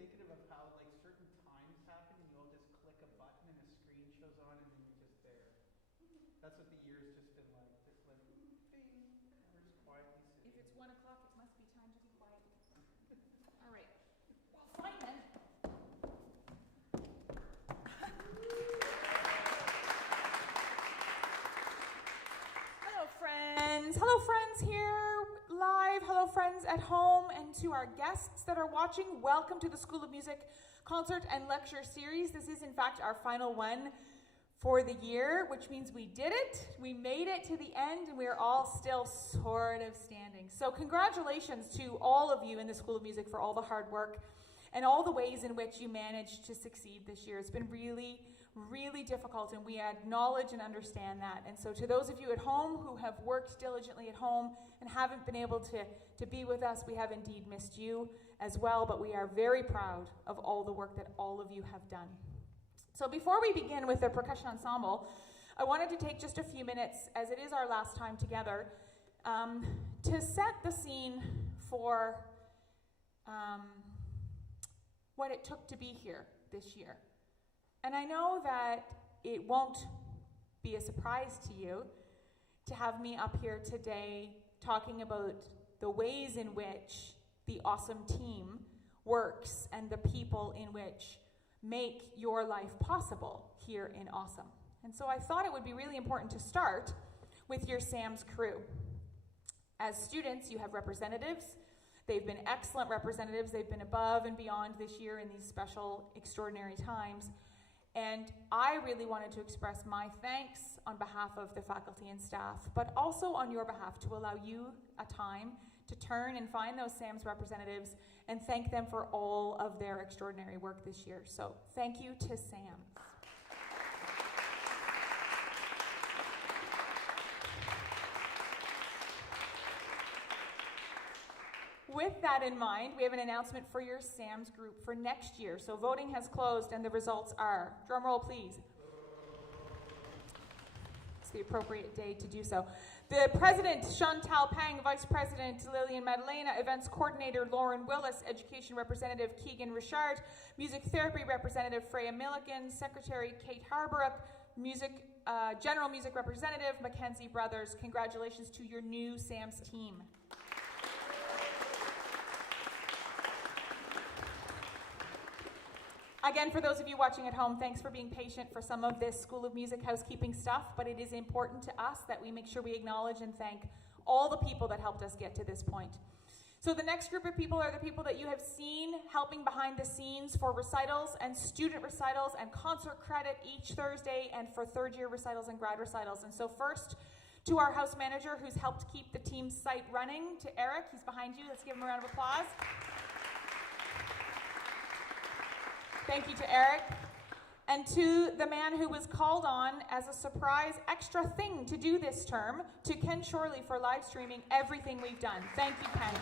indicative of how like certain times happen and you all just click a button and a screen shows on and then you're just there. That's what the year's just been like. Just like, bing, and we're just quietly sitting. If it's 1 o'clock, it must be time to be quiet. All right. Well, fine then. Hello friends here live, hello friends at home, and to our guests that are watching, welcome to the School of Music Concert and Lecture Series. This is in fact our final one for the year, which means we did it, we made it to the end, and we're all still sort of standing. So congratulations to all of you in the School of Music for all the hard work and all the ways in which you managed to succeed this year. It's been really difficult, and we acknowledge and understand that. And so to those of you at home who have worked diligently at home and haven't been able to be with us, we have indeed missed you as well, but we are very proud of all the work that all of you have done. So before we begin with the Percussion Ensemble, I wanted to take just a few minutes, as it is our last time together, to set the scene for what it took to be here this year. And I know that it won't be a surprise to you to have me up here today talking about the ways in which the AUSOM team works and the people in which make your life possible here in AUSOM. And so I thought it would be really important to start with your SAMS crew. As students, you have representatives. They've been excellent representatives. They've been above and beyond this year in these special, extraordinary times. And I really wanted to express my thanks on behalf of the faculty and staff, but also on your behalf to allow you a time to turn and find those SAMS representatives and thank them for all of their extraordinary work this year. So thank you to SAMS. With that in mind, we have an announcement for your SAMS group for next year. So voting has closed and the results are, drum roll please. It's the appropriate day to do so. The President, Chantal Pang, Vice President, Lillian Madalena, Events Coordinator, Lauren Willis, Education Representative, Keegan Richard, Music Therapy Representative, Freya Milligan, Secretary, Kate Harborough, General Music Representative, Mackenzie Brothers. Congratulations to your new SAMS team. Again, for those of you watching at home, thanks for being patient for some of this School of Music housekeeping stuff, but it is important to us that we make sure we acknowledge and thank all the people that helped us get to this point. So the next group of people are the people that you have seen helping behind the scenes for recitals and student recitals and concert credit each Thursday, and for third-year recitals and grad recitals. And so first, to our house manager who's helped keep the team's site running, to Eric, he's behind you, let's give him a round of applause. Thank you to Eric. And to the man who was called on as a surprise extra thing to do this term, to Ken Shorley for live streaming everything we've done. Thank you, Ken.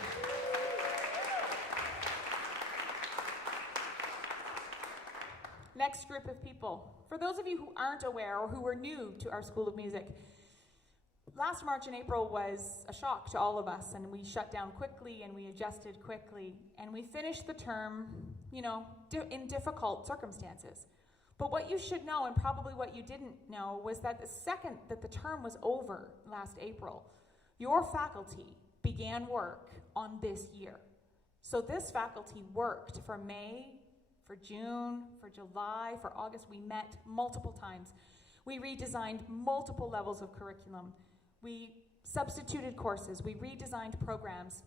Next group of people. For those of you who aren't aware or who are new to our School of Music, last March and April was a shock to all of us, and we shut down quickly and we adjusted quickly, and we finished the term, in difficult circumstances. But what you should know, and probably what you didn't know, was that the second that the term was over last April, your faculty began work on this year. So this faculty worked for May, for June, for July, for August. We met multiple times. We redesigned multiple levels of curriculum. We substituted courses. We redesigned programs.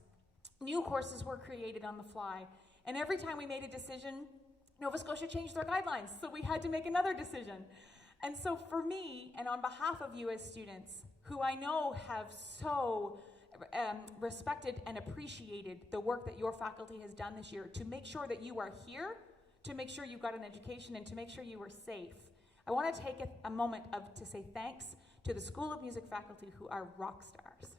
New courses were created on the fly. And every time we made a decision, Nova Scotia changed their guidelines, so we had to make another decision. And so for me, and on behalf of you as students, who I know have so respected and appreciated the work that your faculty has done this year, to make sure that you are here, to make sure you got an education, and to make sure you were safe, I want to take a moment to say thanks to the School of Music faculty who are rock stars.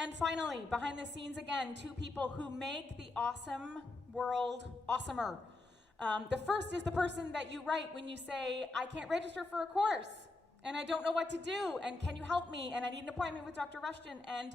And finally, behind the scenes again, two people who make the AUSOM world awesomer. The first is the person that you write when you say, I can't register for a course. and I don't know what to do, and can you help me, and I need an appointment with Dr. Rushton, and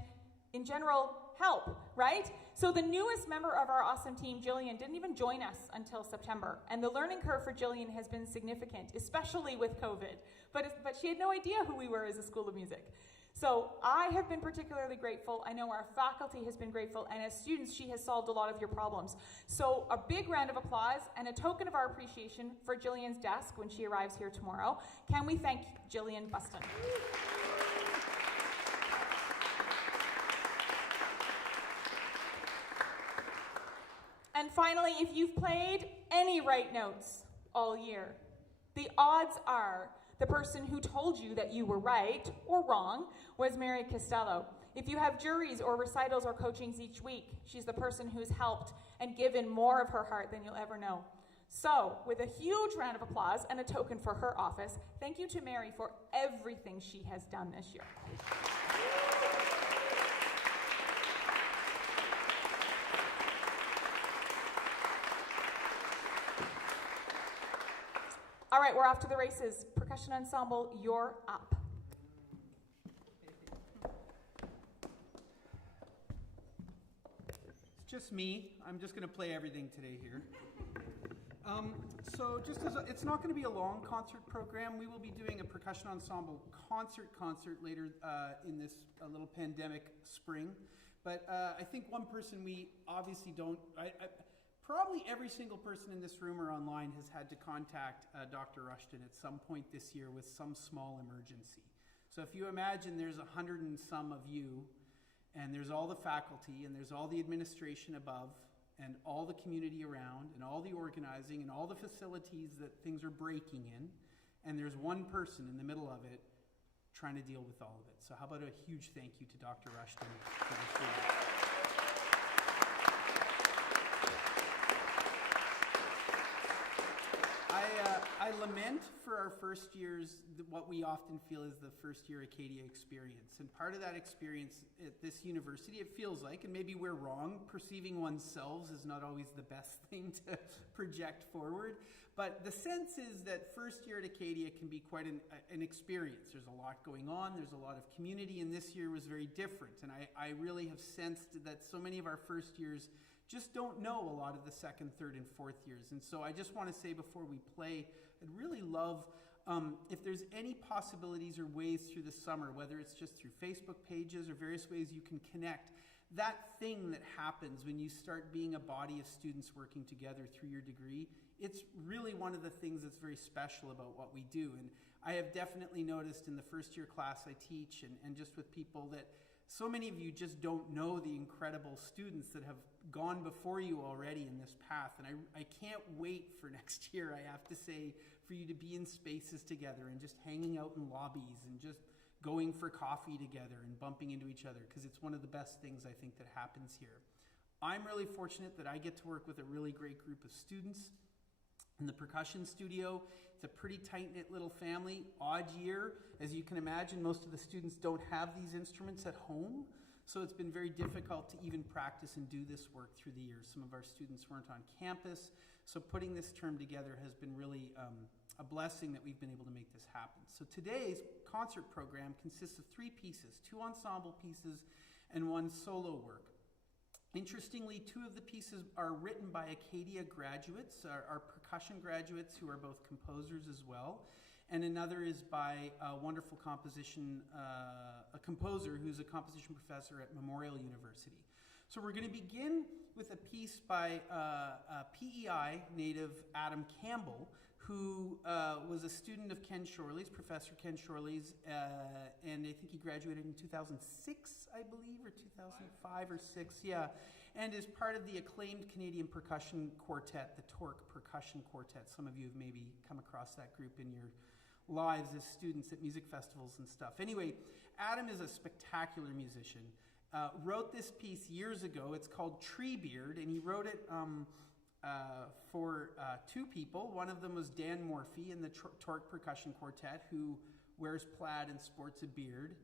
in general, help, right? So the newest member of our awesome team, Jillian, didn't even join us until September, and the learning curve for Jillian has been significant, especially with COVID, but she had no idea who we were as a School of Music. So I have been particularly grateful. I know our faculty has been grateful, and as students, she has solved a lot of your problems. So a big round of applause and a token of our appreciation for Jillian's desk when she arrives here tomorrow. Can we thank Jillian Buston? And finally, if you've played any right notes all year, the odds are the person who told you that you were right or wrong was Mary Costello. If you have juries or recitals or coachings each week, she's the person who's helped and given more of her heart than you'll ever know. So, with a huge round of applause and a token for her office, thank you to Mary for everything she has done this year. All right, we're off to the races. Percussion Ensemble, you're up. It's just me. I'm just going to play everything today here. So just as it's not going to be a long concert program, we will be doing a Percussion Ensemble concert later in this little pandemic spring. But I think one person we obviously don't... Probably every single person in this room or online has had to contact Dr. Rushton at some point this year with some small emergency. So if you imagine there's 100 and some of you, and there's all the faculty, and there's all the administration above, and all the community around, and all the organizing, and all the facilities that things are breaking in, and there's one person in the middle of it trying to deal with all of it. So how about a huge thank you to Dr. Rushton for this year. I lament for our first years what we often feel is the first year Acadia experience. And part of that experience at this university, it feels like, and maybe we're wrong, perceiving oneself is not always the best thing to project forward. But the sense is that first year at Acadia can be quite an experience. There's a lot going on, there's a lot of community, and this year was very different. And I really have sensed that so many of our first years just don't know a lot of the second, third, and fourth years. And so I just want to say before we play, I'd really love if there's any possibilities or ways through the summer, whether it's just through Facebook pages or various ways you can connect, that thing that happens when you start being a body of students working together through your degree, it's really one of the things that's very special about what we do. And I have definitely noticed in the first year class I teach and just with people that so many of you just don't know the incredible students that have gone before you already in this path. And I can't wait for next year, I have to say, for you to be in spaces together and just hanging out in lobbies and just going for coffee together and bumping into each other, because it's one of the best things I think that happens here. I'm really fortunate that I get to work with a really great group of students in the percussion studio. It's a pretty tight-knit little family. Odd year, as you can imagine, most of the students don't have these instruments at home, so it's been very difficult to even practice and do this work through the years. Some of our students weren't on campus, so putting this term together has been really a blessing that we've been able to make this happen. So today's concert program consists of 3 pieces, 2 ensemble pieces and 1 solo work. Interestingly, 2 of the pieces are written by Acadia graduates, our percussion graduates who are both composers as well, and another is by a wonderful a composer who's a composition professor at Memorial University. So we're going to begin with a piece by a PEI native, Adam Campbell, who was a student of Ken Shorley's, Professor Ken Shorley's, and I think he graduated in 2006, I believe, or 2005 or 6, yeah, and is part of the acclaimed Canadian percussion quartet, the Torque Percussion Quartet. Some of you have maybe come across that group in your lives as students at music festivals and stuff. Anyway, Adam is a spectacular musician. Wrote this piece years ago. It's called Treebeard, and he wrote it for 2 people. One of them was Dan Morphy in the Torque Percussion Quartet, who wears plaid and sports a beard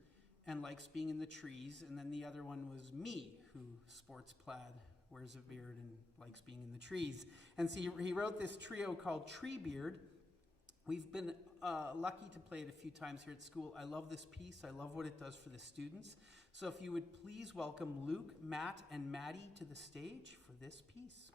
and likes being in the trees. And then the other one was me, who sports plaid, wears a beard, and likes being in the trees. And so he wrote this trio called Treebeard. We've been lucky to play it a few times here at school. I love this piece. I love what it does for the students. So if you would please welcome Luke, Matt, and Maddie to the stage for this piece.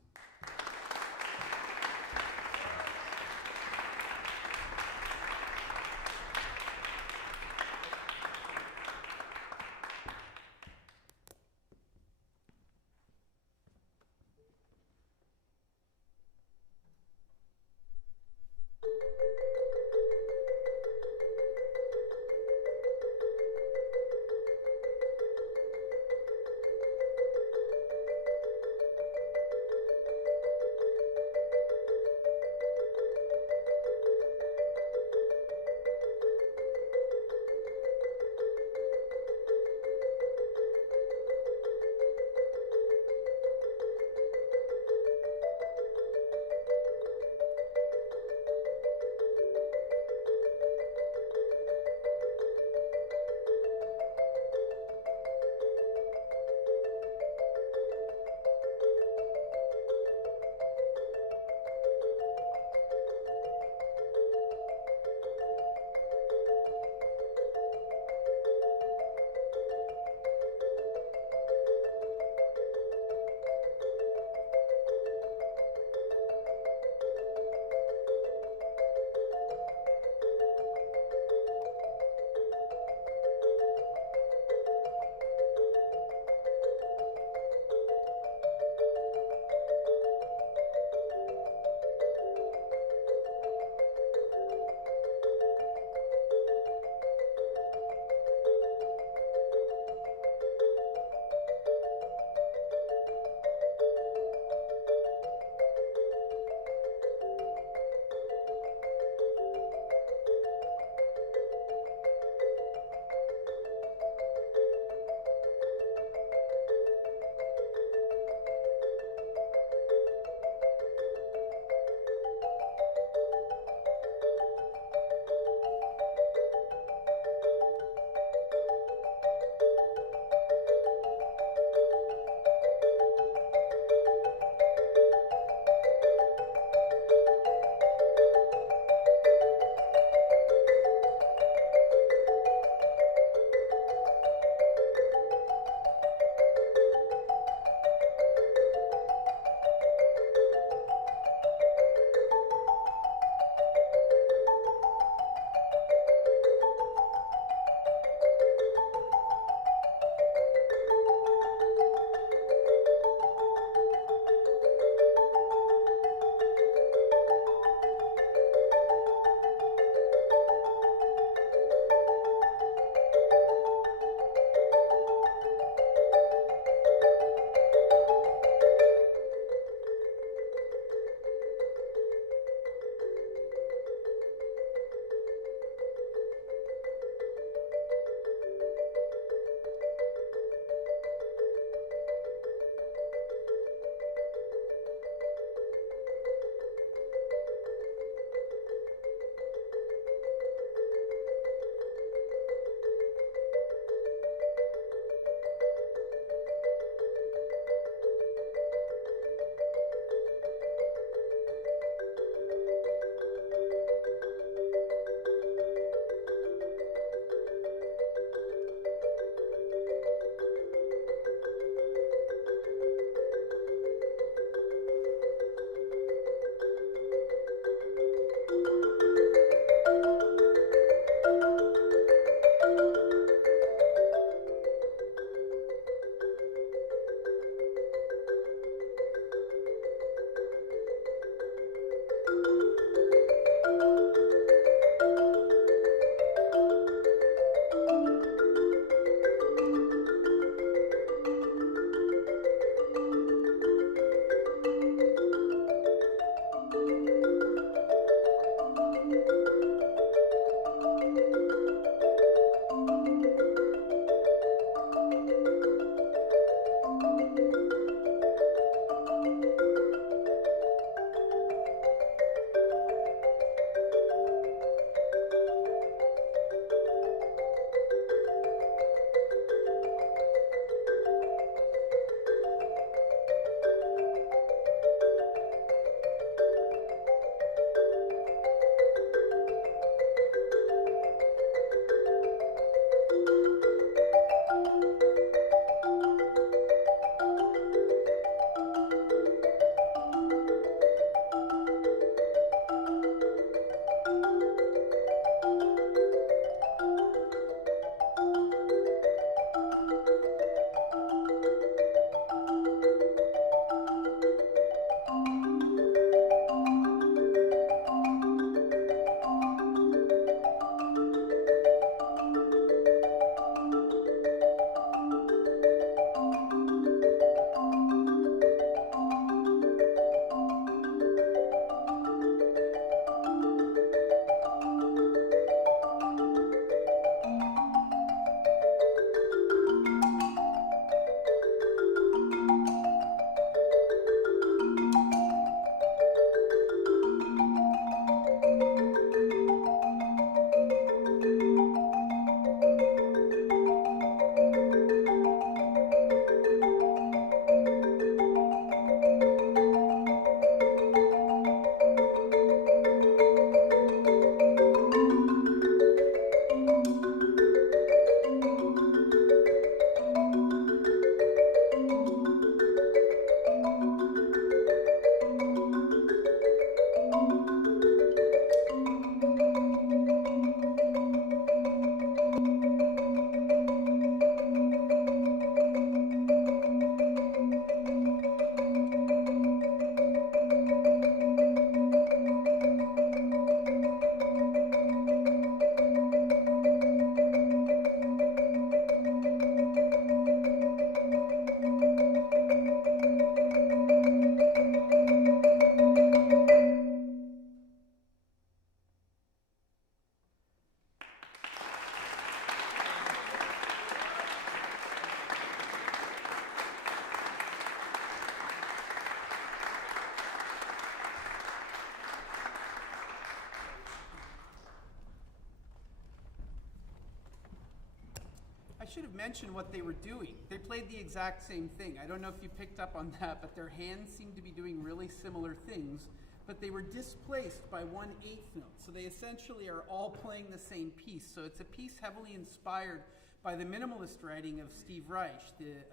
should have mentioned what they were doing. They played the exact same thing. I don't know if you picked up on that, but their hands seemed to be doing really similar things, but they were displaced by 1/8 note. So they essentially are all playing the same piece. So it's a piece heavily inspired by the minimalist writing of Steve Reich, the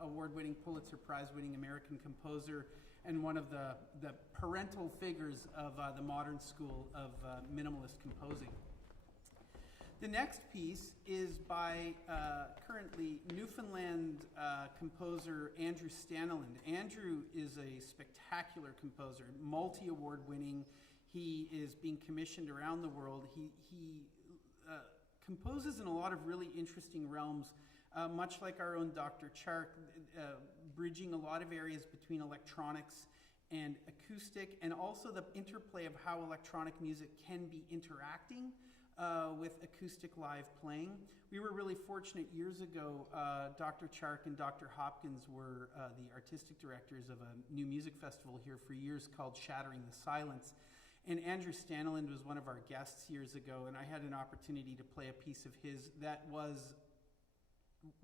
award-winning Pulitzer Prize-winning American composer and one of the parental figures of the modern school of minimalist composing. The next piece is by currently Newfoundland composer Andrew Stanneland. Andrew is a spectacular composer, multi-award winning. He is being commissioned around the world. He composes in a lot of really interesting realms, much like our own Dr. Chark, bridging a lot of areas between electronics and acoustic, and also the interplay of how electronic music can be interacting with acoustic live playing. We were really fortunate years ago. Dr. Chark and Dr. Hopkins were the artistic directors of a new music festival here for years called Shattering the Silence. And Andrew Stanneland was one of our guests years ago, and I had an opportunity to play a piece of his that was,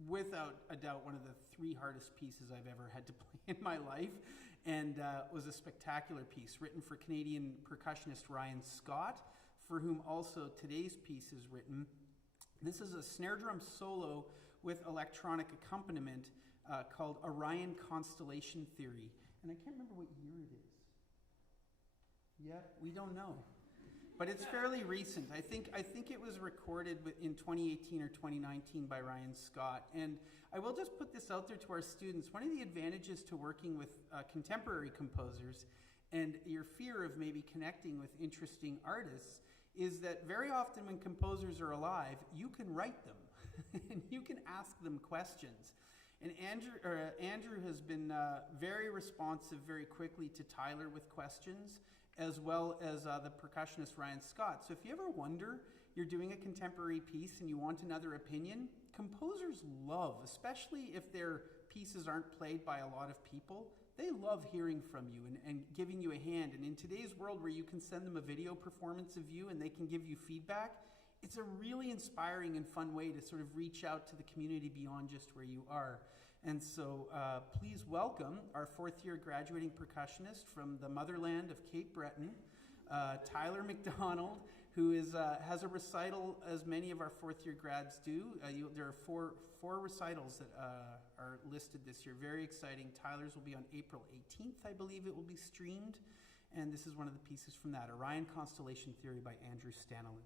without a doubt, one of the 3 hardest pieces I've ever had to play in my life, and was a spectacular piece written for Canadian percussionist Ryan Scott, for whom also today's piece is written. This is a snare drum solo with electronic accompaniment called Orion Constellation Theory. And I can't remember what year it is. Yeah, we don't know. But it's fairly recent. I think it was recorded in 2018 or 2019 by Ryan Scott. And I will just put this out there to our students. One of the advantages to working with contemporary composers and your fear of maybe connecting with interesting artists is that very often when composers are alive, you can write them and you can ask them questions. And Andrew has been very responsive very quickly to Tyler with questions, as well as the percussionist Ryan Scott. So if you ever wonder, you're doing a contemporary piece and you want another opinion, composers love, especially if their pieces aren't played by a lot of people, they love hearing from you and giving you a hand. And in today's world where you can send them a video performance of you and they can give you feedback, it's a really inspiring and fun way to sort of reach out to the community beyond just where you are. And so please welcome our 4th year graduating percussionist from the motherland of Cape Breton, Tyler McDonald, who has a recital as many of our 4th year grads do. There are four recitals that are listed this year. Very exciting. Tyler's will be on April 18th, I believe it will be streamed. And this is one of the pieces from that, Orion Constellation Theory by Andrew Stanneland.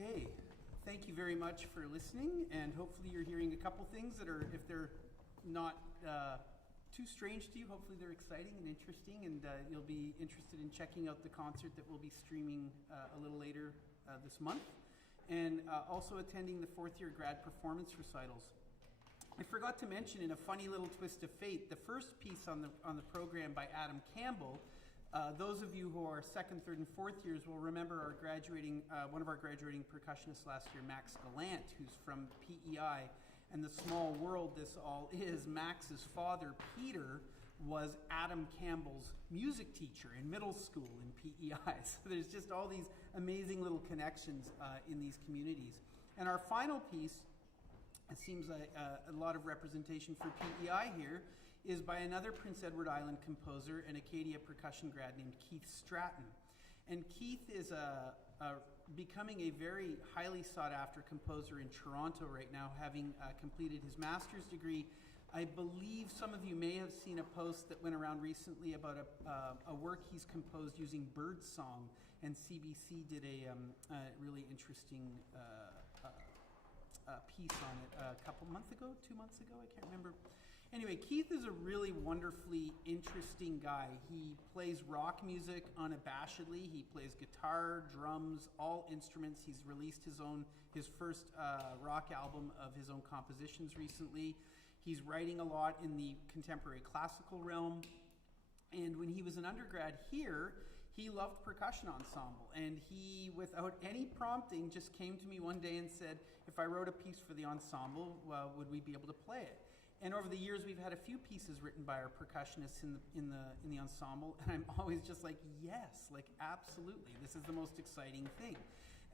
Okay, thank you very much for listening, and hopefully you're hearing a couple things that are, if they're not too strange to you, hopefully they're exciting and interesting, and you'll be interested in checking out the concert that we'll be streaming a little later this month, and also attending the fourth year grad performance recitals. I forgot to mention, in a funny little twist of fate, the first piece on the program by Adam Campbell. Those of you who are second, third, and fourth years will remember our graduating, one of our graduating percussionists last year, Max Gallant, who's from PEI. And the small world this all is, Max's father, Peter, was Adam Campbell's music teacher in middle school in PEI. So there's just all these amazing little connections in these communities. And our final piece, it seems like a lot of representation for PEI here, is by another Prince Edward Island composer and Acadia percussion grad named Keith Stratton. And Keith is becoming a very highly sought after composer in Toronto right now, having completed his master's degree. I believe some of you may have seen a post that went around recently about a work he's composed using birdsong, and CBC did a really interesting piece on it a couple months ago, 2 months ago, I can't remember. Anyway, Keith is a really wonderfully interesting guy. He plays rock music unabashedly. He plays guitar, drums, all instruments. He's released his first rock album of his own compositions recently. He's writing a lot in the contemporary classical realm. And when he was an undergrad here, he loved Percussion Ensemble. And he, without any prompting, just came to me one day and said, if I wrote a piece for the ensemble, would we be able to play it? And over the years, we've had a few pieces written by our percussionists in the ensemble, and I'm always just like, yes, like absolutely, this is the most exciting thing.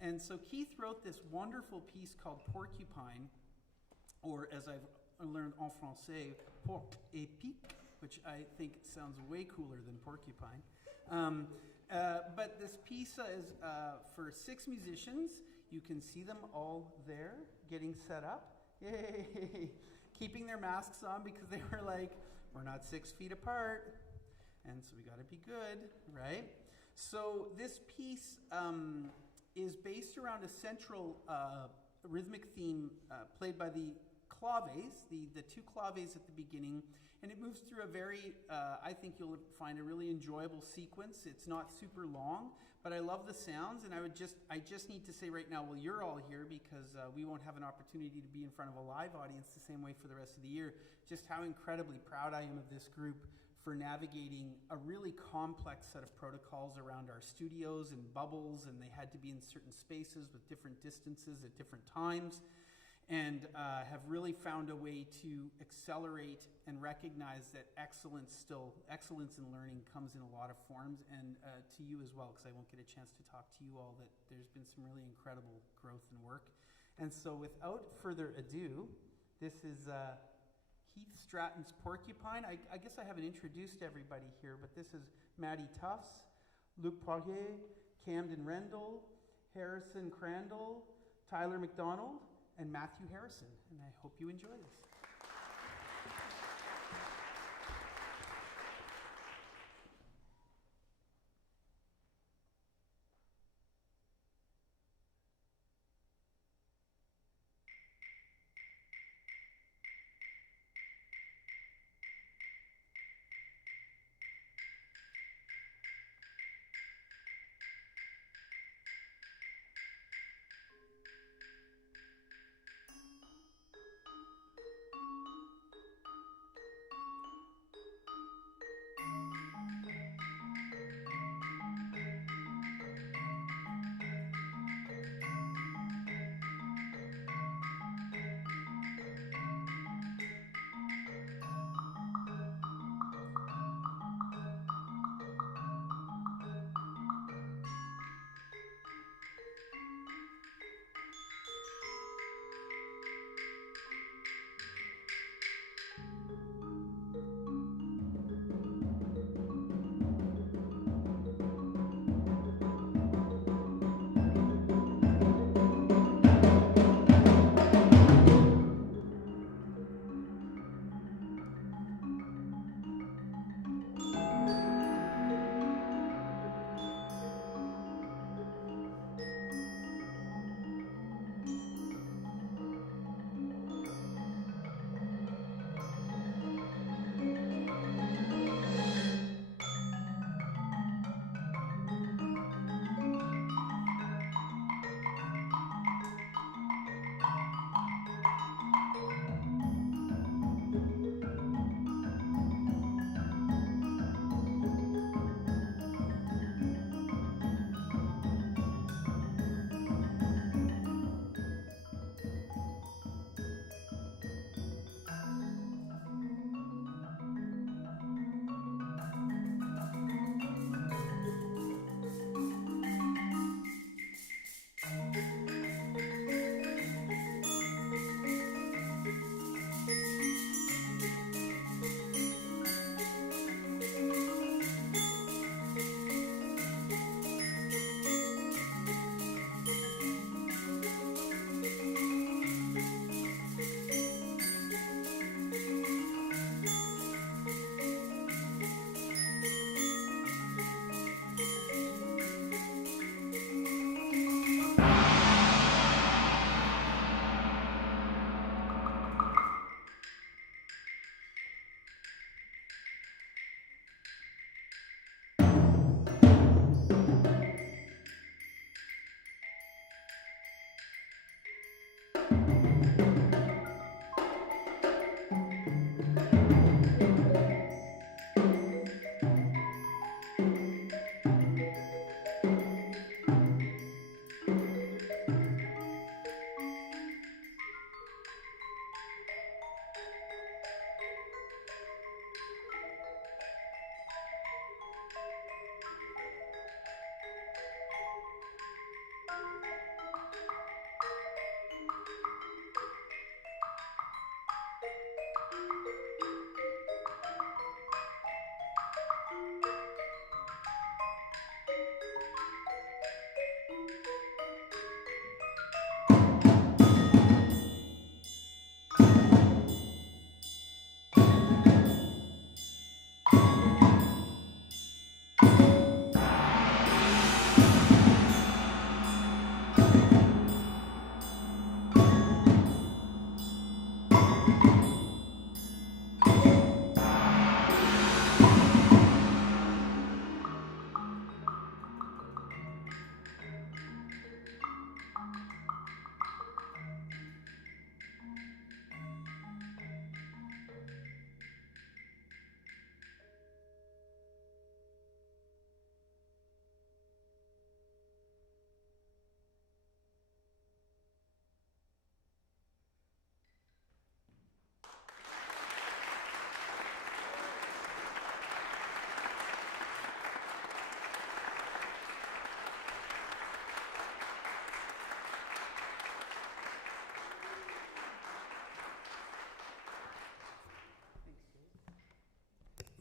And so Keith wrote this wonderful piece called Porcupine, or as I've learned en français, porc et pique, which I think sounds way cooler than porcupine. But this piece is for 6 musicians. You can see them all there getting set up. Yay! Keeping their masks on because they were like, we're not 6 feet apart, and so we got to be good, right? So this piece is based around a central rhythmic theme played by the claves, the 2 claves at the beginning, and it moves through a very, I think you'll find a really enjoyable sequence. It's not super long, but I love the sounds, and I just need to say right now, well, you're all here because we won't have an opportunity to be in front of a live audience the same way for the rest of the year, just how incredibly proud I am of this group for navigating a really complex set of protocols around our studios and bubbles, and they had to be in certain spaces with different distances at different times, and have really found a way to accelerate and recognize that excellence in learning comes in a lot of forms, and to you as well, because I won't get a chance to talk to you all, that there's been some really incredible growth and work. And so without further ado, this is Keith Stratton's Porcupine. I guess I haven't introduced everybody here, but this is Maddie Tufts, Luc Poirier, Camden Rendell, Harrison Crandall, Tyler McDonald, and Matthew Harrison. And I hope you enjoy this.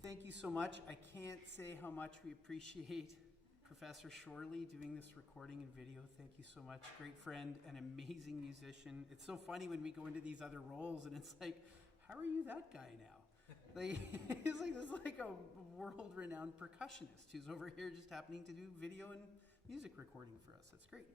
Thank you so much. I can't say how much we appreciate Professor Shorley doing this recording and video. Thank you so much. Great friend, an amazing musician. It's so funny when we go into these other roles and it's like, how are you that guy now? Like, he's like, this is like a world-renowned percussionist who's over here just happening to do video and music recording for us. That's great.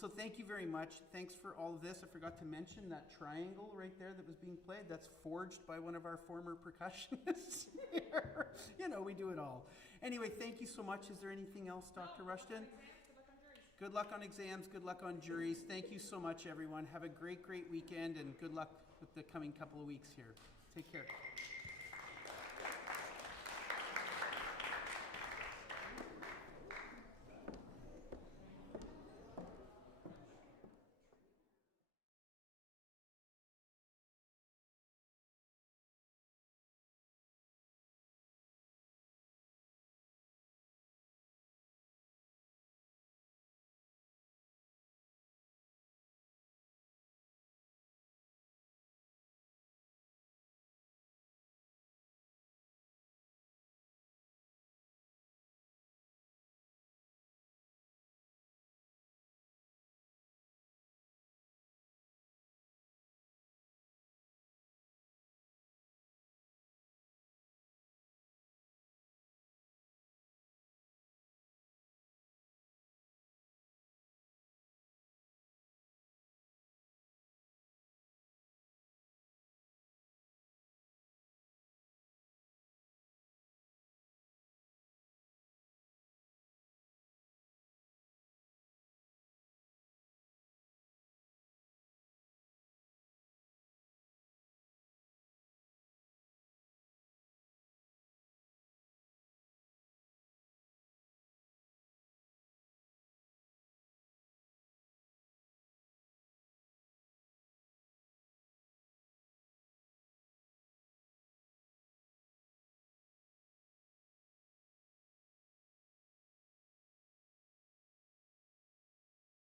So thank you very much. Thanks for all of this. I forgot to mention that triangle right there that was being played. That's forged by one of our former percussionists here. You know, we do it all. Anyway, thank you so much. Is there anything else, Dr. Rushton? Good luck on exams. Good luck on juries. Thank you so much, everyone. Have a great, great weekend, and good luck with the coming couple of weeks here. Take care.